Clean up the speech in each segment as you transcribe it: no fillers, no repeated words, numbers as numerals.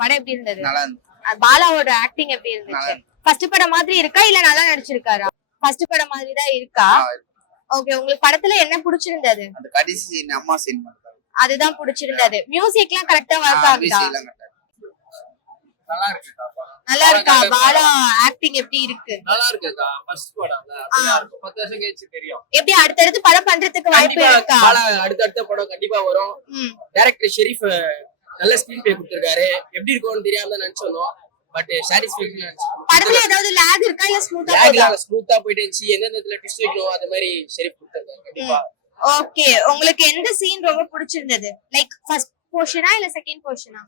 படம் எப்படி இருந்தது? நல்லா இருந்துச்சு. பாலாவோட ஆக்டிங் எப்படி இருந்துச்சு? ஃபர்ஸ்ட் படம் மாதிரி இருக்கா இல்ல நல்லா நடிச்சிருக்காரா? ஃபர்ஸ்ட் படம் மாதிரி தான் இருக்கா? ஓகே, உங்களுக்கு படத்துல என்ன பிடிச்சிருந்தது? அந்த கடைசி சீன், அம்மா சீன் மட்டும் அதுதான் பிடிச்சிருந்தது. மியூசிக்லாம் கரெக்ட்டா வொர்க் ஆகுதா? நல்லா இருக்கு. நல்லா இருக்கா? பாலா ஆக்டிங் எப்படி இருக்கு? நல்லா இருக்குக்கா. ஃபர்ஸ்ட் படம்ல அப்படியே இருக்கும். 10 வருஷம் கழிச்சு தெரியும். எப்படி அடுத்தடுத்து படம் பண்றதுக்கு வாய்ப்பு இருக்கா? பாலா அடுத்த படம் கண்டிப்பா வரும். டைரக்டர் ஷெரீஃப் நல்ல ஸ்கிரீன் பிளே கொடுத்திருக்காரு. எப்படி இருக்கும்னு தெரியாம தான் நினைச்சோம். பட் சாட்டிஸ்ஃபைட் ஆச்சு. படத்துல ஏதாவது லாக் இருக்கா இல்ல ஸ்மூத்தா போகுதா? ஸ்மூத்தா போயிட்டு இருந்துச்சு. எந்த இடத்துல ட்விஸ்ட் வைக்கணும் அது மாதிரி ஷெரீஃப் கொடுத்திருக்காரு கண்டிப்பா. ஓகே, உங்களுக்கு எந்த சீன் ரொம்ப பிடிச்சிருந்தது? லைக் ஃபர்ஸ்ட் போர்ஷனா இல்ல செகண்ட் போர்ஷனா?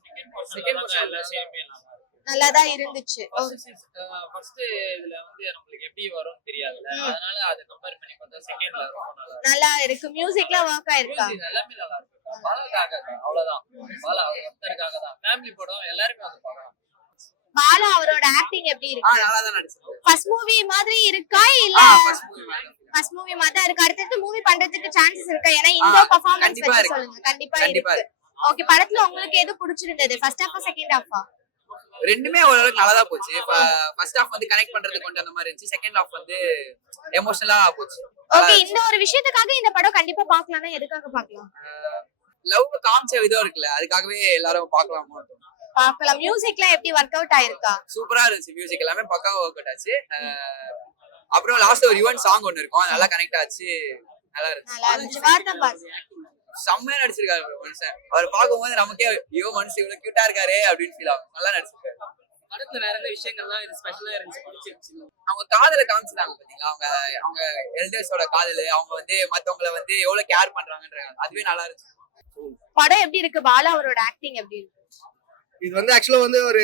செகண்ட் போர்ஷன் எல்லா சீனுமே நல்லா தான் இருந்துச்சு. ஃபர்ஸ்ட் இதுல வந்து நமக்கு எப்படி வரும்னு தெரியாதுல. அதனால அத கம்பேர் பண்ணி பார்த்தா செகண்ட்ல ரொம்ப நல்லா இருக்கு. மியூசிக்லாம் வொர்க் ஆயிருக்கா? எல்லாமே நல்லா இருக்கு. பாலாக்காக அவ்வளவுதான். பாலா ஒருத்தருக்காக தான். ஃபேமிலி படம் எல்லாரும் வந்து பார்க்கலாம். பாலா அவரோட ஆக்டிங் எப்படி இருக்கு? நல்லா தான் நடிச்சாரு. ஃபர்ஸ்ட் மூவி மாதிரி இருக்கா இல்ல ஃபர்ஸ்ட் மூவி மாதிரி தான் இருக்கு? அடுத்து மூவி பண்றதுக்கு சான்சஸ் இருக்கா? ஏன்னா இந்த பெர்ஃபார்மன்ஸ் வச்சு சொல்லுங்க. கண்டிப்பா இருக்கு. ஓகே, படத்துல உங்களுக்கு எது பிடிச்சிருந்தது? ஃபர்ஸ்ட் ஹாஃபா செகண்ட் ஹாஃபா? ரெண்டுமே ஓரளவுக்கு நல்லா தான் போச்சு. ஃபர்ஸ்ட் ஹாஃப் வந்து கனெக்ட் பண்றதுக்கு கொஞ்சம் அந்த மாதிரி இருந்துச்சு. செகண்ட் ஹாஃப் வந்து எமோஷனலா போச்சு. ஓகே, இந்த ஒரு விஷயத்துக்காக இந்த படம் கண்டிப்பா பார்க்கலாம்னா எதுக்காக பார்க்கலாம்? லவ் காமிச்ச விதம் இருக்குல்ல, அதுக்காகவே எல்லாரும் பார்க்கலாம். மியூசிக்லாம் எப்படி வொர்க் அவுட் ஆயிருக்கா? சூப்பரா இருந்துச்சு. மியூசிக் எல்லாமே பக்காவா ஒர்க் அவுட் ஆச்சு. அப்புறம் லாஸ்ட் ஒரு யுவன் சாங் ஒன்னு இருக்கும், நல்லா கனெக்ட் ஆச்சு. நல்லா இருந்துச்சு. வார்த்தை பாஸ் செம்மையா நடிச்சிருக்காரு மனுஷன். அவர் பார்க்கும்போது நமக்கே ஐயோ மனுஷன் இவ்வளவு கியூட்டா இருக்காரு அப்படின்னு ஃபீல் ஆகும். நல்லா நடிச்சிருக்காரு. அடுத்த நிறைய விஷயங்கள்லாம் இது ஸ்பெஷலா இருந்துச்சு. பிடிச்சிருச்சு. அவங்க காதலை காமிச்சிட்டாங்க பாத்தீங்களா? அவங்க எல்டர்ஸோட காதல், அவங்க வந்து மத்தவங்களை வந்து எவ்வளவு கேர் பண்றாங்கன்றாங்க. அதுவே நல்லா இருந்துச்சு. படம் எப்படி இருக்கு? பாலா அவரோட ஆக்டிங் எப்படி இருக்கு? இது வந்து ஆக்சுவலா வந்து ஒரு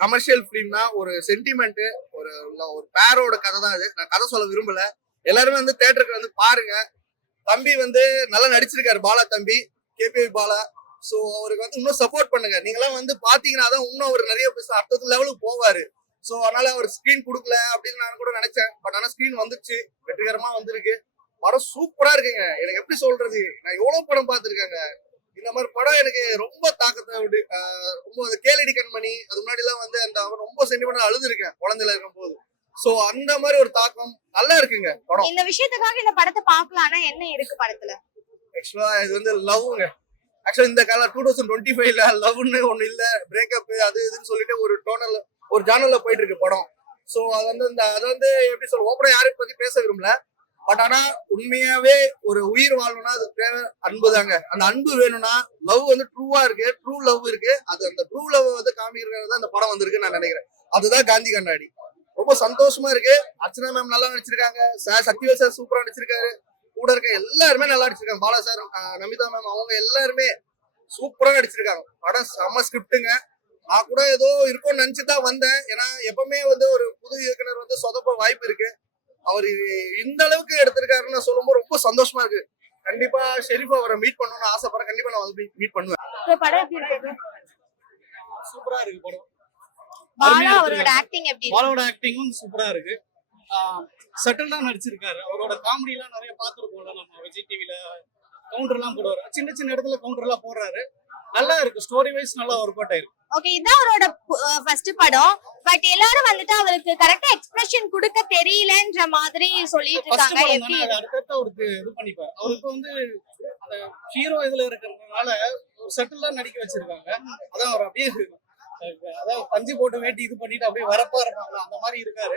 கமர்ஷியல் ஃபிலிம்னா ஒரு சென்டிமெண்ட், ஒரு பேரோட கதை தான். இது நான் கதை சொல்ல விரும்பல. எல்லாருமே வந்து தியேட்டருக்கு வந்து பாருங்க. தம்பி வந்து நல்லா நடிச்சிருக்காரு, பாலா தம்பி, கேபி பாலா. ஸோ அவருக்கு வந்து இன்னும் சப்போர்ட் பண்ணுங்க. நீங்களாம் வந்து பாத்தீங்கன்னா தான் இன்னும் அவர் நிறைய பேச அடுத்த லெவலுக்கு போவாரு. ஸோ அதனால அவர் ஸ்கிரீன் கொடுக்கல அப்படின்னு நான் கூட நினைச்சேன். பட் ஆனால் ஸ்கிரீன் வந்துருச்சு, வெற்றிகரமா வந்திருக்கு. படம் சூப்பரா இருக்குங்க. எனக்கு எப்படி சொல்றது, நான் எவ்வளவு படம் பார்த்திருக்கேங்க. இந்த மாதிரி படம் எனக்கு ரொம்ப தாக்கத்தை விட்டு ரொம்ப கேளடி கண்மணி, அது முன்னாடி எல்லாம் வந்து அந்த அவன் ரொம்ப சென்டிமெண்டா அழுதுருக்கேன் குழந்தையில இருக்கும் போது. சோ அந்த மாதிரி ஒரு தாக்கம் நல்லா இருக்குங்க படம். இந்த விஷயத்துக்காக இந்த படத்தை பார்க்கலாம்னா என்ன இருக்கு படத்துல? ஆக்சுவலா இது வந்து லவ்ங்க. ஆக்சுவலா இந்த கால 2025ல லவ்னு ஒண்ணு இல்ல, பிரேக்கப் அது இதுன்னு சொல்லிட்டு ஒரு ஜானல்ல போயிட்டு இருக்கு படம். சோ அது வந்து அது வந்து எப்படி சொல்ல, ஓப்பனா யாரையும் பத்தி பேச விரும்பல. பட் ஆனா உண்மையாவே ஒரு உயிர் வாழணும்னா அது தேவை அன்பு தாங்க. அந்த அன்பு வேணும்னா லவ் வந்து ட்ரூவா இருக்கு, ட்ரூ லவ் இருக்கு. அது அந்த ட்ரூ லவ் வந்து காமிக்கிறது தான் இந்த படம் வந்திருக்கு நான் நினைக்கிறேன். அதுதான் காந்தி கண்ணாடி. ரொம்ப சந்தோஷமா இருக்கு. அர்ச்சனா மேம் நல்லா நடிச்சிருக்காங்க. சக்திவேல் சார் சூப்பரா நடிச்சிருக்காரு. கூட இருக்க எல்லாருமே நல்லா நடிச்சிருக்காங்க. பாலா சார், நமிதா மேம், அவங்க எல்லாருமே சூப்பரா நடிச்சிருக்காங்க. படம் செம்ம ஸ்கிரிப்டுங்க. நான் கூட ஏதோ இருக்கும்னு நினைச்சுதான் வந்தேன். ஏன்னா எப்பவுமே வந்து ஒரு புது இயக்குனர் வந்து சொதப்ப வாய்ப்பு இருக்கு. அவர் இந்த அளவுக்கு எடுத்திருக்காருன்னு சொல்லும்போது ரொம்ப சந்தோஷமா இருக்கு. கண்டிப்பா ஷெரீஃப் அவரை மீட் பண்ணணும்னு ஆசைப்படுறேன். கண்டிப்பா நான் வந்து மீட் பண்ணுவேன். படம் எப்படி இருக்கு? சூப்பரா இருக்கு படம். பாலா அவரோட ஆக்டிங் எப்படி? பாலாவோட ஆக்டிங்கும் சூப்பரா இருக்கு. செட்டில்டா நடிச்சிருக்காரு. அவரோட காமெடி எல்லாம் நிறைய பாத்துருக்கோம்ல நம்ம விஜய் டிவில. கவுண்டர் எல்லாம் போடுவாரு, சின்ன சின்ன இடத்துல கவுண்டர் எல்லாம் போடுறாரு. நல்லா இருக்கு. ஸ்டோரி வைஸ் நல்லா ஒர்க் அவுட் ஆயிருக்கு. ஓகே, இதான் அவரோட ஃபர்ஸ்ட் படம். பட் எல்லாரும் வந்துட்டு அவருக்கு கரெக்ட்டா எக்ஸ்பிரஷன் கொடுக்க தெரியலன்ற மாதிரி சொல்லிட்டு இருக்காங்க. எப்படி அடுத்த அவருக்கு இது பண்ணிப்பாரு. அவருக்கு வந்து அந்த ஹீரோ இதுல இருக்கிறதுனால ஒரு செட்டில்டா நடிக்க வச்சிருக்காங்க. அதான் அவர் அப்படியே அதான் பஞ்சு போட்டு வேட்டி இது பண்ணிட்டு அப்படியே வரப்பா இருப்பாங்களா அந்த மாதிரி இருக்காரு.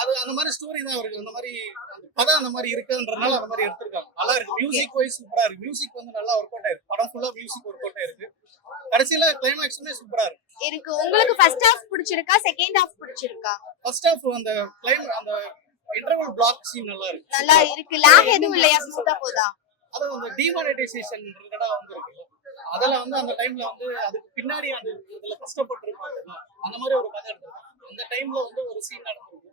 அது அந்த மாதிரி ஸ்டோரி தான் அவருக்கு. அந்த மாதிரி அந்த கதை அந்த மாதிரி இருக்குன்றதுனால அந்த மாதிரி எடுத்திருக்காங்க. நல்லா இருக்கு. மியூசிக் வைஸ் சூப்பரா இருக்கு. மியூசிக் வந்து நல்லா ஒர்க் அவுட் ஆயிருக்கு. படம் ஃபுல்லா மியூசிக் ஒர்க் அவுட் ஆயிருக்கு. கடைசியில கிளைமாக்ஸுமே சூப்பரா இருக்கு. உங்களுக்கு ஃபர்ஸ்ட் ஹாஃப் பிடிச்சிருக்கா செகண்ட் ஹாஃப் பிடிச்சிருக்கா? ஃபர்ஸ்ட் ஹாஃப் அந்த அந்த இன்டர்வல் பிளாக் சீன் நல்லா இருக்கு. நல்லா இருக்கு. லாக் எதுவும் இல்லையா? ஸ்மூத்தா போதா? அது அந்த டிமானிடைசேஷன் ரிலேட்டடா வந்திருக்கு. அதெல்லாம் வந்து அந்த டைம்ல வந்து அதுக்கு பின்னாடி அந்த இதுல கஷ்டப்பட்டு இருப்பாங்க. அந்த மாதிரி ஒரு கதை எடுத்திருக்காங்க. அந்த டைம்ல வந்து ஒரு சீன் நடந்திருக்கு.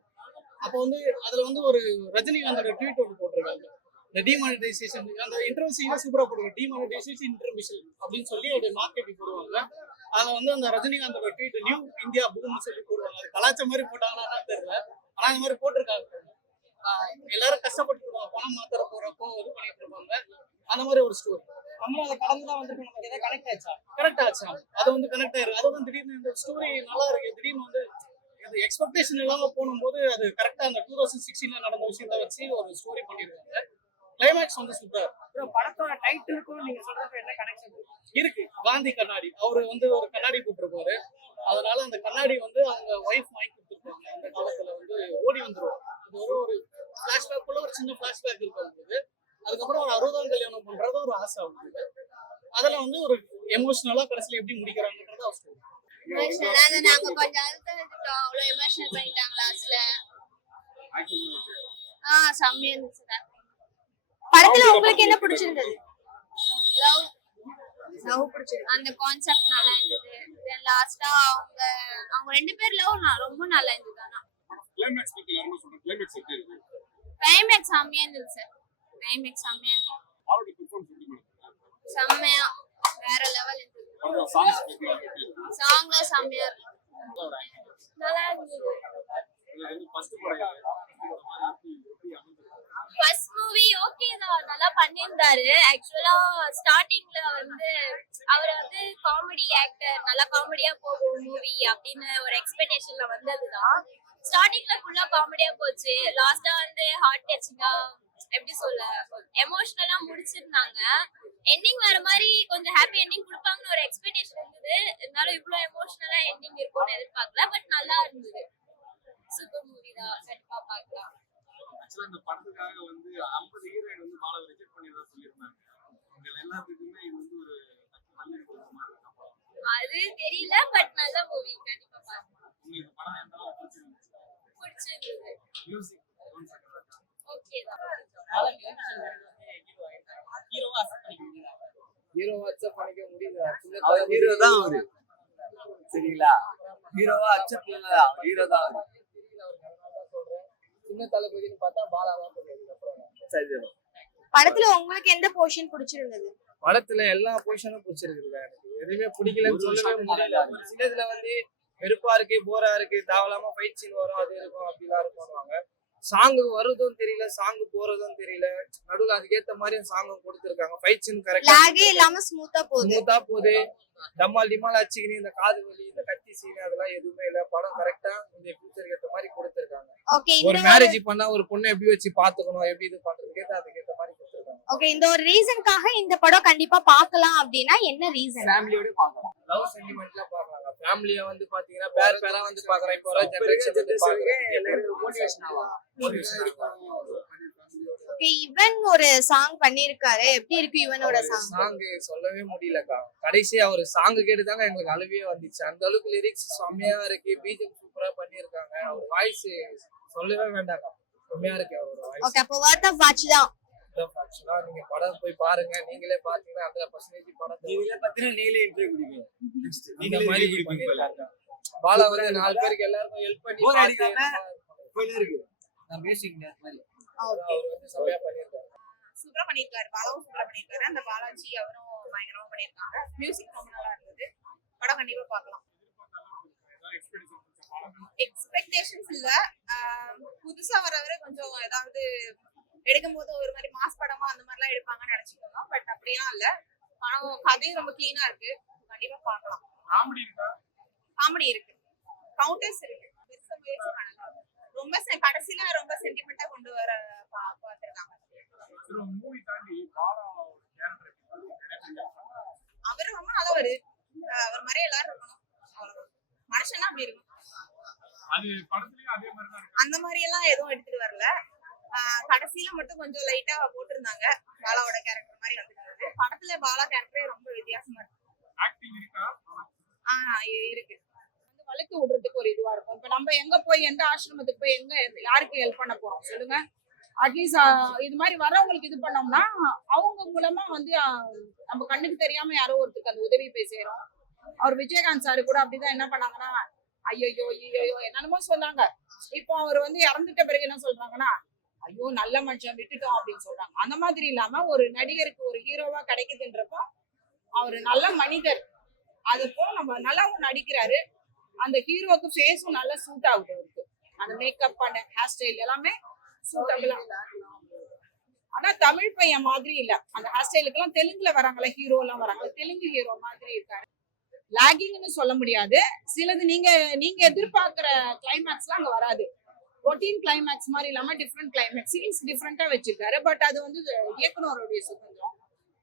அப்போ வந்து அதுல வந்து ஒரு ரஜினிகாந்தோட ட்வீட் ஒன்று போட்டிருக்காங்க. இந்த டிமானிடைசேஷன் அந்த இன்டர்வல் சீனா சூப்பரா போடுவாங்க. டிமானிடைசேஷன் இன்டர்மிஷன் அப்படின்னு சொல்லி ஒரு மார்க்கெட்டிங் போடுவாங்க. அதுல வந்து அந்த ரஜினிகாந்தோட ட்வீட் நியூ இந்தியா பூம்னு சொல்லி போடுவாங்க. அது கலாச்சார மாதிரி போட்டாங்கன்னா தெரியல, ஆனா இந்த மாதிரி போட்டிருக்காங்க. எல்லாரும் கஷ்டப்பட்டு இருப்பாங்க, பணம் மாத்திர போறப்போ இது பண்ணிட்டு இருப்பாங்க. அந்த மாதிரி ஒரு ஸ்டோரி. நம்மளும் அதை கடந்துதான் வந்து நமக்கு எதாவது கனெக்ட் ஆச்சா, கரெக்ட் ஆச்சா, அது வந்து கனெக்ட் ஆயிருக்கு. அது வந்து திடீர்னு இந்த ஸ்டோரி நல்லா இருக்கு, திடீர்னு வந்து அது எக்ஸ்பெக்டேஷன் இல்லாம போகும்போது அது கரெக்டா அந்த 2016 நடந்த விஷயத்த வச்சு ஒரு ஸ்டோரி பண்ணிருக்காங்க. கிளைமேக்ஸ் வந்து சூப்பரா இருக்கு. படத்தோட டைட்டிலுக்கும் நீங்க சொல்றது என்ன கனெக்ஷன் இருக்கு? காந்தி கண்ணாடி, அவரு வந்து ஒரு கண்ணாடி போட்டிருப்பாரு. அதனால அந்த கண்ணாடி வந்து அவங்க ஒய்ஃப் வாங்கி கொடுத்துருப்பாங்க. அந்த காலத்துல வந்து ஓடி வந்துருவாங்க. இது ஒரு பிளாஷ்பேக் போல ஒரு சின்ன பிளாஷ்பேக் இருக்கும் அவங்களுக்கு. அதுக்கப்புறம் ஒரு 60ஆம் கல்யாணம் பண்றது ஒரு ஆசை அவங்களுக்கு. அதுல வந்து ஒரு எமோஷனலா கடைசியில எப்படி முடிக்கிறாங்கன்றது அவர் ஸ்டோரி. நாங்க கொஞ்சம் அழுத்தம் அவ்வளவு எமோஷனல் பண்ணிட்டாங்க லாஸ்ட்ல. செம்மையா இருந்துச்சு. படத்துல உங்களுக்கு என்ன பிடிச்சிருந்தது? லவ் பிடிச்சிருக்கு. அந்த கான்செப்ட் நல்லா இருந்தது. தென் லாஸ்டா அவங்க ரெண்டு பேர் லவ் ரொம்ப நல்லா இருந்தது. ஆனா கிளைமேக்ஸ் பத்தி எல்லாரும் சொல்றாங்க. கிளைமேக்ஸ் எப்படி இருக்கு? கிளைமேக்ஸ் செம்மையா இருந்துது சார். கிளைமேக்ஸ் செம்மையா இருந்துது. அவரோட பெர்ஃபார்மன்ஸ் எப்படி இருக்கு? செம்மையா வேற லெவல் இருந்துது. அவரோட சாங்ஸ் எப்படி இருக்கு? சாங்ல செம்மையா இருக்கு. நல்லா இருந்துது. இது வந்து ஃபர்ஸ்ட் படம். ஃபர்ஸ்ட் மூவி ஓகே தான், நல்லா பண்ணியிருந்தாரு. ஆக்சுவலா ஸ்டார்டிங்ல வந்து அவர் வந்து காமெடி ஆக்டர், நல்லா காமெடியா போகும் மூவி அப்படின்னு ஒரு எக்ஸ்பெக்டேஷன்ல வந்ததுதான். ஸ்டார்டிங்ல ஃபுல்லா காமெடியா போச்சு. லாஸ்டா வந்து ஹார்ட் டச்சிங்கா எப்படி சொல்ல எமோஷனலா முடிச்சிருந்தாங்க. எண்டிங் வேற மாதிரி கொஞ்சம் ஹாப்பி எண்டிங் கொடுப்பாங்கன்னு ஒரு எக்ஸ்பெக்டேஷன் இருந்தது. இருந்தாலும் இவ்வளவு எமோஷனலா எண்டிங் இருக்கும்னு எதிர்பார்க்கல. பட் நல்லா இருந்தது. சூப்பர் மூவி தான், கண்டிப்பா பார்க்கலாம். ஆக்சுவலா இந்த படத்துக்காக வந்து 50 ஹீரோயின் வந்து பாலாவை ரிஜெக்ட் பண்ணியதா சொல்லியிருந்தாங்க. உங்க எல்லாத்துக்குமே இது வந்து ஒரு நல்ல படமா இருக்கு. அது தெரியல, பட் நல்ல மூவி, கண்டிப்பா பார்க்கலாம். உங்களுக்கு படம் எந்த அளவுக்கு பிடிச்சிருந்துச்சு? பிடிச்சிருந்தது. மியூசிக் ஓகே தான். ஹீரோவா அக்செப்ட் பண்ணிக்க முடியல. அவர் ஹீரோ தான் அவரு, சரிங்களா? ஹீரோவா அக்செப்ட் பண்ணல, அவர் ஹீரோ தான் அவரு. சின்ன தளபதினு பார்த்தா பாலா தான் சரி. படத்துல உங்களுக்கு எந்த போர்ஷன் பிடிச்சிருந்தது? படத்துல எல்லா பொசிஷனும் பிடிச்சிருக்குதுங்க. எனக்கு எதுவுமே பிடிக்கலன்னு சொல்லவே முடியல. சின்னதுல வந்து வெறுப்பா இருக்கு, போரா இருக்கு, தேவையில்லாம ஃபைட் சீன் வரும், அது இருக்கும், அப்படிலாம் இருக்கும்வாங்க. சாங்கு வருதும் தெரியல, சாங்கு போறதும் தெரியல. நடுவுல அதுக்கேத்த மாதிரி சாங்கும் கொடுத்துருக்காங்க. ஃபைட் சீன் கரெக்டா லாகே இல்லாம ஸ்மூத்தா போகுது. டம்மால் டிமால் அடிச்சுக்கினு இந்த காது வலி, இந்த கத்தி சீன் அதெல்லாம் எதுவுமே இல்ல. படம் கரெக்டா இந்த ஃபியூச்சருக்கு ஏத்த மாதிரி கொடுத்துருக்காங்க. ஓகே, ஒரு மேரேஜ் பண்ணா ஒரு பொண்ணை எப்படி வச்சு பாத்துக்கணும், எப்படி இது பண்றதுக்கு அதுக்கேத்த மாதிரி கொடுத்துருக்காங்க. ஓகே, இந்த ஒரு ரீசன்காக இந்த படம் கண்டிப்பா பார்க்கலாம் அப்படின்னா என்ன ரீசன்? ஃபேமிலியோட பார்க்கலாம். லவ் சென்டிமெண்ட்ல பாக்குறாங்க. ஃபேமிலியா வந்து பாத்தீங்கன்னா பேரா வந்து பாக்குறேன். இப்போ வர ஜெனரேஷன் எல்லாரும் மோட்டிவேஷன் ஆகும். ஓகே, இவன் ஒரு சாங் பண்ணிருக்காரு. எப்படி இருக்கு இவனோட சாங்? சாங் சொல்லவே முடியலக்கா. கடைசியா ஒரு சாங் கேட்டுதாங்க எங்களுக்கு அழுவே வந்துச்சு. அந்த அளவுக்கு லிரிக்ஸ் செம்மையா இருக்கு. பிஜிஎம் சூப்பரா பண்ணிருக்காங்க. அவர் வாய்ஸ் சொல்லவே வேண்டாங்க, செம்மையா இருக்கு அவரோட வாய்ஸ். ஓகே, அப்போ வர்த் ஆஃப் வாட்ச் தான். ஆக்சுவலா நீங்க படம் போய் பாருங்க. நீங்களே பாத்தீங்கன்னா 100% படம் நீங்களே பத்தினா நீங்களே இன்டர்வியூ கொடுப்பீங்க. இந்த மாதிரி பண்ணிருக்காங்க. பாலா வந்து 4 பேருக்கு எல்லாருக்கும் ஹெல்ப் பண்ணி போர் அடிக்காம போயிட்டே இருக்கு. நான் மியூசிக் மாதிரி ஓகே, அவர் வந்து செம்மையா பண்ணிருக்காரு. சூப்பரா பண்ணிருக்காரு. பாலாவும் சூப்பரா பண்ணிருக்காரு. அந்த பாலாஜி அவரும் பயங்கரமா பண்ணிருக்காங்க. மியூசிக் ரொம்ப நல்லா இருந்தது. படம் கண்டிப்பா பார்க்கலாம். எக்ஸ்பெக்டேஷன்ஸ் இல்ல, புதுசா வரவரை கொஞ்சம் ஏதாவது எடுக்கும் போது ஒரு மாதிரி மாஸ் படமா அந்த மாதிரி எல்லாம் எடுப்பாங்கன்னு நினைச்சுக்கோங்க. பட் அப்படியெல்லாம் இல்ல. படம் கதையும் ரொம்ப கிளீனா இருக்கு. கண்டிப்பா பார்க்கலாம். காமெடி இருக்கா? காமெடி இருக்கு, கவுண்டர்ஸ் இருக்கு. பெருசா முயற்சி பண்ணலாம். ரொம்ப கடைசியில ரொம்ப சென்டிமெண்டா கொண்டு வர பார்த்திருக்காங்க. மூவி தாண்டி பாலா கேரக்டர் அவரு ரொம்ப நல்லவரு. அவர் மாதிரி எல்லாரும் இருக்கணும். அவ்வளவுதான். மனுஷனா அப்படி இருக்கும். அது படத்துலயும் அதே மாதிரி தான் இருக்கு. அந்த மாதிரி எல்லாம் எதுவும் எடுத்துட்டு வரல. கடைசியில மட்டும் கொஞ்சம் லைட்டா போட்டிருந்தாங்க. பாலாவோட கேரக்டர் மாதிரி வந்துருந்தது. படத்துல பாலா கேரக்டரே ரொம்ப வித்தியாசமா இருக்கு. ஆக்டிங் இருக்கா? இருக்கு. வழுக்கு விடுறதுக்கு ஒரு இதுவா இருக்கும். இப்ப நம்ம எங்க போய் எந்த ஆசிரமத்துக்கு போய் எங்க யாருக்கு ஹெல்ப் பண்ண போறோம் சொல்லுங்க. அட்லீஸ்ட் இது மாதிரி வரவங்களுக்கு இது பண்ணோம்னா அவங்க மூலமா வந்து நம்ம கண்ணுக்கு தெரியாம யாரோ ஒருத்தருக்கு அந்த உதவி போய் சேரும். அவர் விஜயகாந்த் சாரு கூட அப்படிதான் என்ன பண்ணாங்கன்னா, ஐயோ என்னென்னமோ சொன்னாங்க. இப்போ அவர் வந்து இறந்துட்ட பிறகு என்ன சொல்றாங்கன்னா, ஐயோ நல்ல மனுஷன் விட்டுட்டோம் அப்படின்னு சொல்றாங்க. அந்த மாதிரி இல்லாம ஒரு நடிகருக்கு ஒரு ஹீரோவா கிடைக்குதுன்றப்போ அவரு நல்ல மனிதர். அது போல நம்ம நல்லாவும் நடிக்கிறாரு. அந்த ஹீரோக்கு ஃபேஸும் நல்லா சூட் ஆகுது அவருக்கு. அந்த மேக்கப் அண்ட் ஹேர் ஸ்டைல் எல்லாமே சூட்டபிளா. ஆனா தமிழ் பையன் மாதிரி இல்ல. அந்த ஹேர் ஸ்டைலுக்கு எல்லாம் தெலுங்குல வராங்களே ஹீரோ எல்லாம் வராங்களே, தெலுங்கு ஹீரோ மாதிரி இருக்காரு. லாகிங்னு சொல்ல முடியாது. சிலது நீங்க எதிர்பார்க்கிற கிளைமேக்ஸ்லாம் அங்க வராது. ரொட்டீன் கிளைமேக்ஸ் மாதிரி இல்லாம டிஃப்ரெண்ட் கிளைமேக்ஸ் சீன்ஸ் டிஃப்ரெண்டா வச்சிருக்காரு. பட் அது வந்து இயக்குனருடைய சுதந்திரம்.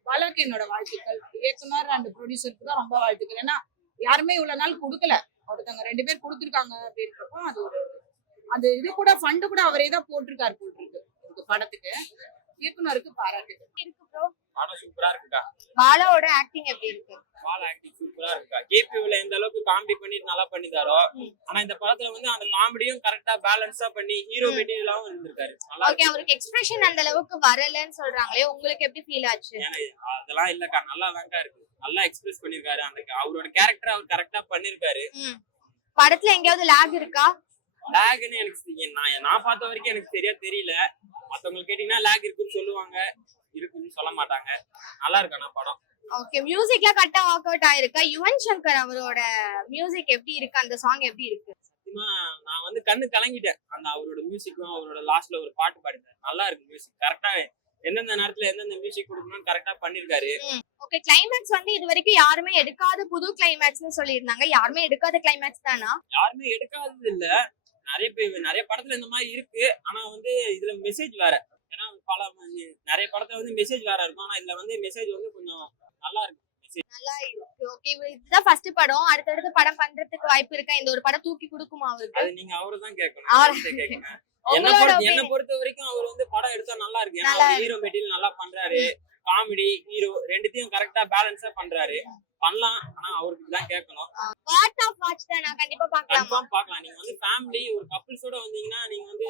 பாலாக்கு என்னோட வாழ்த்துக்கள். இயக்குனர் அண்ட் ப்ரொடியூசருக்கு தான் ரொம்ப வாழ்த்துக்கள். ஏன்னா யாருமே இவ்வளவு நாள் கொடுக்கல. ஒருத்தவங்க 2 பேர் கொடுத்துருக்காங்க அப்படின்றப்போ அது ஒரு அந்த இது கூட ஃபண்டு கூட அவரே தான் போட்டிருக்காரு போட்டிருக்கு இந்த படத்துக்கு. இயக்குனருக்கு பாராட்டுகள். இருக்கு ப்ரோ. படம் சூப்பரா இருக்குக்கா. பாலாவோட ஆக்டிங் எப்படி இருக்கு? பால் ஆக்டிங் சூப்பரா இருக்கா. கேபியூல எந்த அளவுக்கு காமெடி பண்ணிட்டு நல்லா பண்ணிதாரோ, ஆனா இந்த படத்துல வந்து அந்த காமெடியும் கரெக்டா பேலன்ஸா பண்ணி ஹீரோ மெட்டீரியலாவும் இருந்திருக்காரு. நல்லா ஓகே, அவருக்கு எக்ஸ்பிரஷன் அந்த அளவுக்கு வரலன்னு சொல்றாங்களே, உங்களுக்கு எப்படி ஃபீல் ஆச்சு? அதெல்லாம் இல்லக்கா, நல்லா தான்க்கா இருக்கு. நல்லா எக்ஸ்பிரஸ் பண்ணிருக்காரு. அந்த அவரோட கேரக்டர் அவர் கரெக்டா பண்ணிருக்காரு. படத்துல எங்கேயாவது லாக் இருக்கா? லேக்னு எனக்கு நான் பார்த்த வரைக்கும் எனக்கு சரியா தெரியல. மத்தவங்களுக்கு கேட்டீங்கன்னா லேக் இருக்குன்னு சொல்லுவாங்க, இருக்குன்னு சொல்ல மாட்டாங்க. நல்லா இருக்கா படம். ஓகே, மியூசிக்லாம் கரெக்டா ஒர்க் அவுட் ஆயிருக்கா? யுவன் சங்கர் அவரோட மியூசிக் எப்படி இருக்கு? அந்த சாங் எப்படி இருக்கு? சத்தியமா நான் வந்து கண்ணு கலங்கிட்டேன். அந்த அவரோட மியூசிக்கும் அவரோட லாஸ்ட்ல ஒரு பாட்டு பாடிட்டாரு. நல்லா இருக்கு மியூசிக். கரெக்டா எந்தெந்த நேரத்துல எந்தெந்த மியூசிக் கொடுக்கணும்னு கரெக்டா பண்ணிருக்காரு. ஓகே, கிளைமேக்ஸ் வந்து இது வரைக்கும் யாருமே எடுக்காத புது கிளைமேக்ஸ்னு சொல்லியிருந்தாங்க. யாருமே எடுக்காத கிளைமேக்ஸ் தானா? யாருமே எடுக்காதது இல்ல. நிறைய படத்துல இந்த மாதிரி இருக்கு. ஆனா வந்து இதுல மெசேஜ் வேற. ஏன்னா நிறைய படத்துல வந்து மெசேஜ் வேற இருக்கும். ஆனா இதுல வந்து மெசேஜ் வந்து கொஞ்சம் நல்லா இருக்கு. நல்லா இருக்கு. ஓகே, இதுதான் ஃபர்ஸ்ட் படம். அடுத்தடுத்து படம் பண்றதுக்கு வாய்ப்பு இருக்கா? இந்த ஒரு படம் தூக்கி கொடுக்குமா அவருக்கு? அது நீங்க அவர்தான் கேட்கணும். என்ன பொறுத்த வரைக்கும் அவர் வந்து படம் எடுத்தா நல்லா இருக்கு. ஏன்னா ஹீரோ மெட்டீரியல் நல்லா பண்றாரு. காமெடி ஹீரோ ரெண்டுத்தையும் கரெக்டா பேலன்ஸா பண்றாரு. பண்ணலாம். ஆனா அவருக்கு தான் கேட்கணும். வாட் ஆஃப் வாட்ச் தான் நான் கண்டிப்பா பார்க்கலாம். நீங்க வந்து ஃபேமிலி ஒரு கப்பிள்ஸோட வந்தீங்கன்னா நீங்க வந்து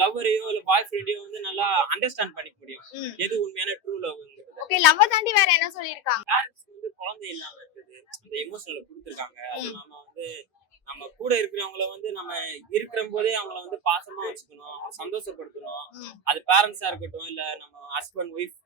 லவ்வரையோ இல்ல பாய் ஃப்ரெண்டையோ வந்து நல்லா அண்டர்ஸ்டாண்ட் பண்ணிக்க முடியும். எது உண்மையான ட்ரூ லவ். ஓகே, லவ் தாண்டி வேற என்ன சொல்லிருக்காங்க? பேரண்ட்ஸ் வந்து குழந்தை இல்லாம இருக்குது. அந்த எமோஷனல் கொடுத்துருக்காங்க. அது நம்ம வந்து நம்ம கூட இருக்கிறவங்கள வந்து நம்ம இருக்கிற போதே அவங்கள வந்து பாசமா வச்சுக்கணும், அவங்க சந்தோஷப்படுத்தணும். அது பேரண்ட்ஸா இருக்கட்டும் இல்ல நம்ம ஹஸ்பண்ட் ஒய்ஃப்